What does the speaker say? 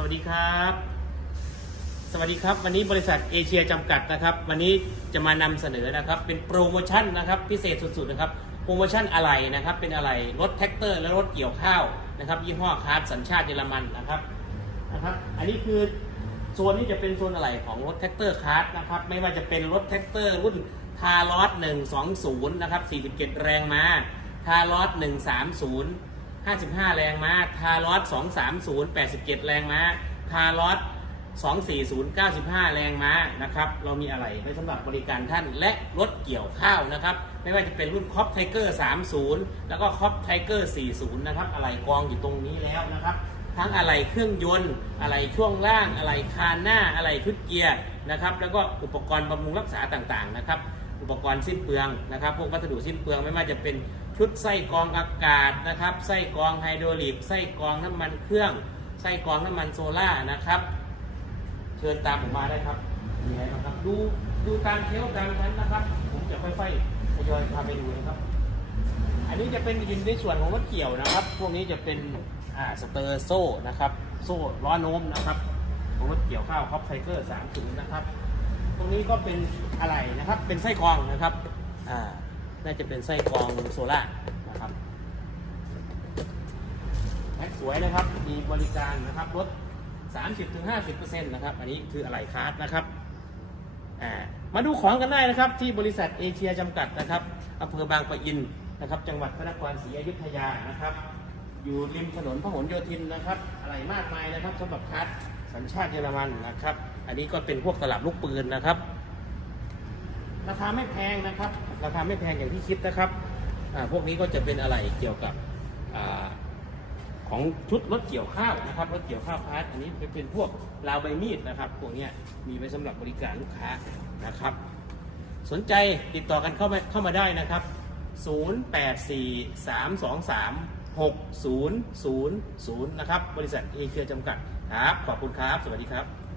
สวัสดีครับ สวัสดีครับ วันนี้บริษัทเอเชียจำกัดนะครับ วันนี้จะมานำเสนอนะครับ เป็นโปรโมชั่นนะครับพิเศษสุดๆนะครับ โปรโมชั่นอะไรนะครับ เป็นอะไรรถแท็กเตอร์ และรถเกี่ยวข้าวนะครับยี่ห้อคาร์ดสัญชาติเยอรมันนะครับนะครับ อันนี้คือโซนนี้จะเป็นโซนอะไรของรถแท็กเตอร์คาร์ดนะครับ ไม่ว่าจะเป็นรถแท็กเตอร์รุ่นทารอส120 นะครับ 47 แรงม้าทารอส130 55 แรงม้า ทารอส230 87 แรงม้า ทารอส240 95 แรงม้านะครับ เรามีอะไรไว้สำหรับบริการท่านและรถเกี่ยวข้าวนะครับ ไม่ว่าจะเป็นรุ่นคอปไทเกอร์30 แล้วก็คอปไทเกอร์40 นะครับ อะไรกองอยู่ตรงนี้แล้วนะครับ ทั้งอะไรเครื่องยนต์ อะไรช่วงล่าง อะไรคานหน้า อะไรชุดเกียร์นะครับ แล้วก็อุปกรณ์บำรุงรักษาต่างๆนะครับ อุปกรณ์สิ้นเปลืองนะครับ พวกวัสดุสิ้นเปลืองไม่ว่าจะเป็น ชุดไส้กรองอากาศนะครับ ไส้กรองไฮโดรลิก ไส้กรองน้ำมันเครื่อง ไส้กรองน้ำมันโซล่านะครับ เชิญตามผมมาได้ครับมีอะไรบ้างครับ ดูดูตามเทลตามนั้นนะครับ ผมจะค่อยๆทยอยพาไปดูนะครับ อันนี้จะเป็นยินในส่วนของรถเกี่ยวนะครับ พวกนี้จะเป็นอ่าสเตอร์โซ่นะครับ โซ่ล้อโน้มนะครับของรถเกี่ยวข้าวคอปไทเกอร์สามศูนย์นะครับ ตรงนี้ก็เป็นอะไรนะครับ เป็นไส้กรองนะครับ อ่า น่าจะเป็นไส้กรองโซล่านะครับแพ็คสวยนะครับ มีบริการนะครับลด 30-50%นะครับ อันนี้คืออะไหล่คาร์ดนะครับมาดูของกันได้นะครับที่บริษัทเอเชียจำกัดนะครับอำเภอบางปะอินนะครับ จังหวัดพระนครศรีอยุธยานะครับ อยู่ริมถนนพหลโยธินนะครับ อะไรมากมายนะครับสำหรับคัสสัญชาติเยอรมันนะครับ อันนี้ก็เป็นพวกตลับลูกปืนนะครับ ราคาไม่แพงนะครับ ราคาไม่แพงอย่างที่คิดนะครับพวกนี้ก็จะเป็นอะไรเกี่ยวกับอของชุดรถเกี่ยวข้าวนะครับรถเกี่ยวข้าวพาร์ทอันนี้เป็นพวกราวใบมีดนะครับพวกนี้มีไว้สำหรับบริการลูกค้านะครับ สนใจติดต่อกันเข้ามาเข้ามาได้นะครับ 0843236000 นะครับ บริษัทเอเชียจำกัดครับ ขอบคุณครับ สวัสดีครับ